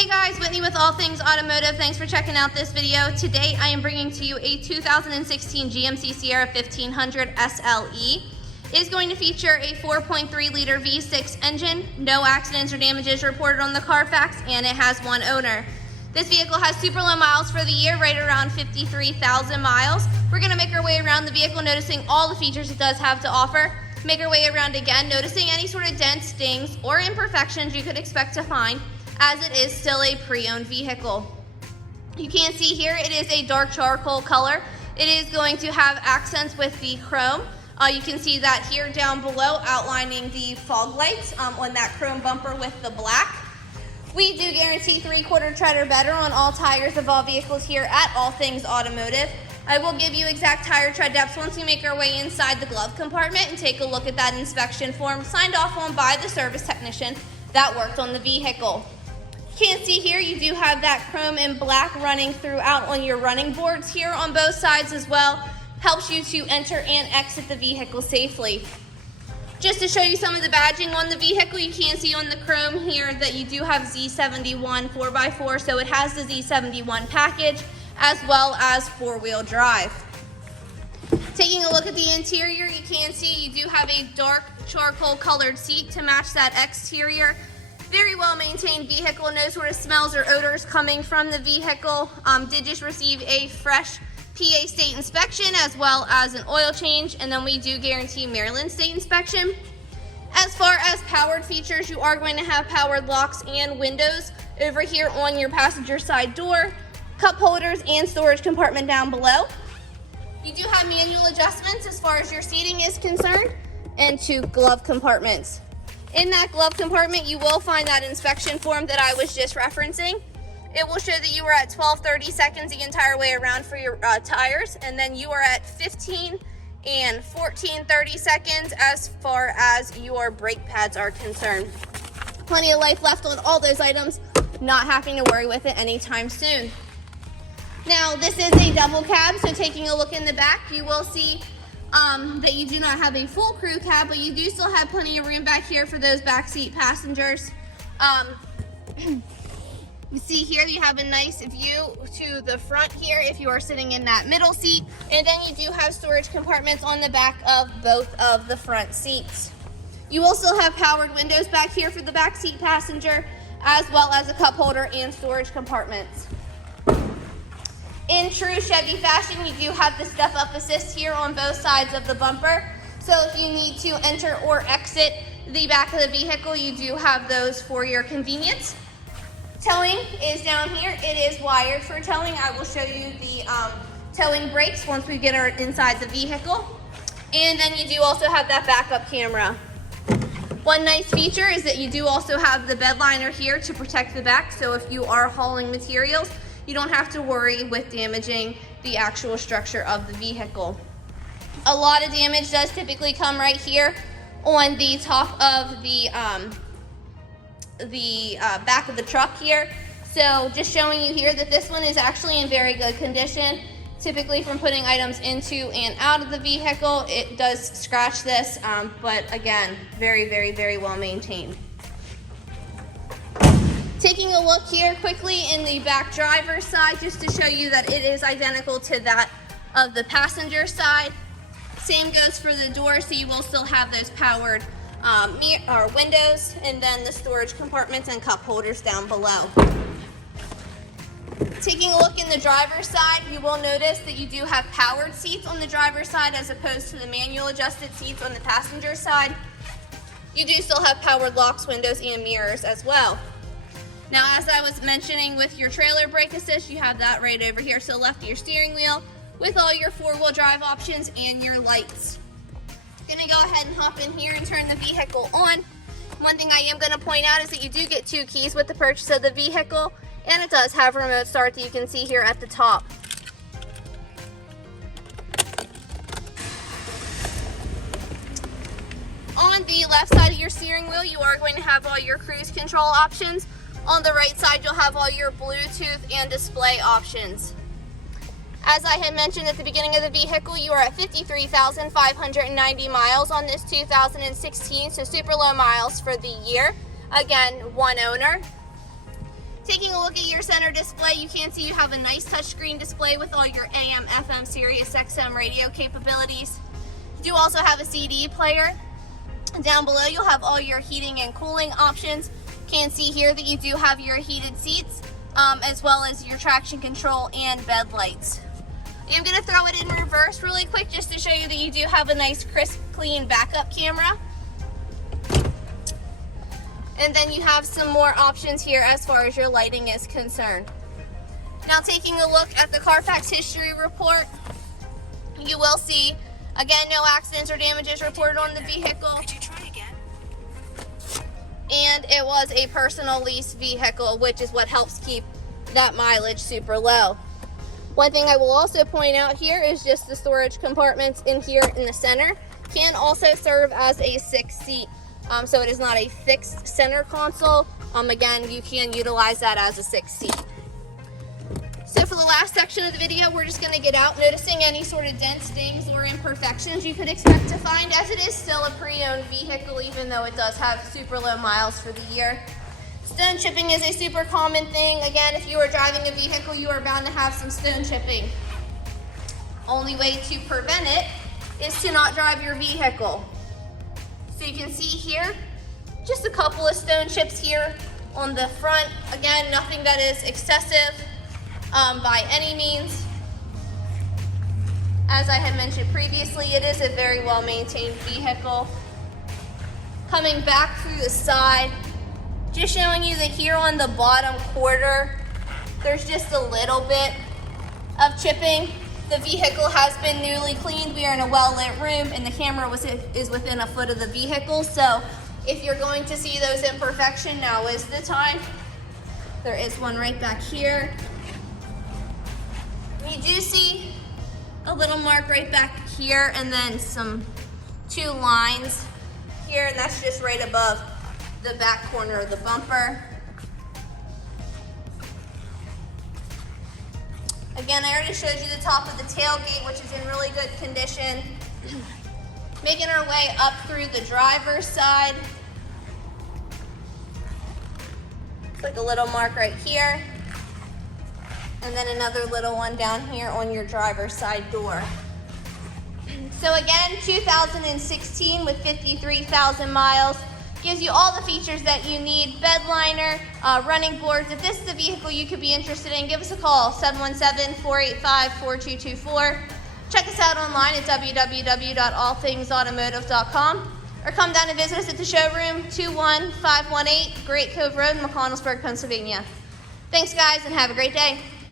Hey guys, Whitney with All Things Automotive. Thanks for checking out this video. Today I am bringing to you a 2016 GMC Sierra 1500 SLE. It is going to feature a 4.3 liter V6 engine, no accidents or damages reported on the CARFAX, and it has one owner. This vehicle has super low miles for the year, right around 53,000 miles. We're going to make our way around the vehicle, noticing all the features it does have to offer. Make our way around again, noticing any sort of dents, dings, or imperfections you could expect to find, as it is still a pre-owned vehicle. You can see here it is a dark charcoal color. It is going to have accents with the chrome. You can see that here down below, outlining the fog lights on that chrome bumper with the black. We do guarantee 3/4 tread or better on all tires of all vehicles here at All Things Automotive. I will give you exact tire tread depths once we make our way inside the glove compartment and take a look at that inspection form signed off on by the service technician that worked on the vehicle. You can see here you do have that chrome and black running throughout on your running boards here on both sides as well. Helps you to enter and exit the vehicle safely. Just to show you some of the badging on the vehicle, you can see on the chrome here that you do have Z71 4x4, so it has the Z71 package as well as four-wheel drive. Taking a look at the interior, you can see you do have a dark charcoal colored seat to match that exterior. Very well maintained vehicle, no sort of smells or odors coming from the vehicle. Did just receive a fresh PA state inspection as well as an oil change, and then we do guarantee Maryland state inspection. As far as powered features, you are going to have powered locks and windows over here on your passenger side door, cup holders and storage compartment down below. You do have manual adjustments as far as your seating is concerned, and two glove compartments. In that glove compartment, you will find that inspection form that I was just referencing. It will show that you were at 12:30 seconds the entire way around for your tires, and then you are at 15 and 14:30 seconds as far as your brake pads are concerned. Plenty of life left on all those items, not having to worry with it anytime soon. Now, this is a double cab, so taking a look in the back, you will see that you do not have a full crew cab, but you do still have plenty of room back here for those backseat passengers. You see here you have a nice view to the front here if you are sitting in that middle seat, and then you do have storage compartments on the back of both of the front seats. You will still have powered windows back here for the back seat passenger, as well as a cup holder and storage compartments. In true Chevy fashion, you do have the step-up assist here on both sides of the bumper, so if you need to enter or exit the back of the vehicle, you do have those for your convenience. Towing is down here. It is wired for towing. I will show you the towing brakes once we get inside the vehicle. And then you do also have that backup camera. One nice feature is that you do also have the bed liner here to protect the back, so if you are hauling materials, you don't have to worry with damaging the actual structure of the vehicle. A lot of damage does typically come right here on the top of the back of the truck here. So just showing you here that this one is actually in very good condition. Typically from putting items into and out of the vehicle, it does scratch this, but again, very, very, very well maintained. Taking a look here quickly in the back driver's side, just to show you that it is identical to that of the passenger side. Same goes for the door, so you will still have those powered windows, and then the storage compartments and cup holders down below. Taking a look in the driver's side, you will notice that you do have powered seats on the driver's side as opposed to the manual adjusted seats on the passenger side. You do still have powered locks, windows, and mirrors as well. Now, as I was mentioning with your trailer brake assist, you have that right over here, so left of your steering wheel with all your four-wheel drive options and your lights. Gonna go ahead and hop in here and turn the vehicle on. One thing I am gonna point out is that you do get 2 keys with the purchase of the vehicle, and it does have remote start that you can see here at the top. On the left side of your steering wheel, you are going to have all your cruise control options. On the right side, you'll have all your Bluetooth and display options. As I had mentioned at the beginning of the vehicle, you are at 53,590 miles on this 2016, so super low miles for the year. Again, one owner. Taking a look at your center display, you can see you have a nice touchscreen display with all your AM, FM, Sirius XM radio capabilities. You do also have a CD player. Down below, you'll have all your heating and cooling options. Can see here that you do have your heated seats, as well as your traction control and bed lights. I'm going to throw it in reverse really quick just to show you that you do have a nice crisp, clean backup camera. And then you have some more options here as far as your lighting is concerned. Now taking a look at the CARFAX history report, you will see, again, no accidents or damages reported on the vehicle. Could you try again? And it was a personal lease vehicle, which is what helps keep that mileage super low. One thing I will also point out here is just the storage compartments in here in the center can also serve as a 6-seat. So it is not a fixed center console. Again, you can utilize that as a 6-seat. So for the last section of the video, we're just going to get out noticing any sort of dents, dings, or imperfections you could expect to find, as it is still a pre-owned vehicle, even though it does have super low miles for the year. Stone chipping is a super common thing. Again, if you are driving a vehicle, you are bound to have some stone chipping. Only way to prevent it is to not drive your vehicle. So you can see here, just a couple of stone chips here on the front. Again, nothing that is excessive by any means. As I had mentioned previously, it is a very well maintained vehicle. Coming back through the side, just showing you that here on the bottom quarter, there's just a little bit of chipping. The vehicle has been newly cleaned. We are in a well-lit room, and the camera is within a foot of the vehicle. So if you're going to see those imperfections, now is the time. There is one right back here. You do see a little mark right back here, and then two lines here, and that's just right above the back corner of the bumper. Again, I already showed you the top of the tailgate, which is in really good condition. Making our way up through the driver's side. It's like a little mark right here. And then another little one down here on your driver's side door. So again, 2016 with 53,000 miles. Gives you all the features that you need. Bed liner, running boards. If this is a vehicle you could be interested in, give us a call, 717-485-4224. Check us out online at www.allthingsautomotive.com, or come down and visit us at the showroom, 21518 Great Cove Road in McConnellsburg, Pennsylvania. Thanks guys, and have a great day.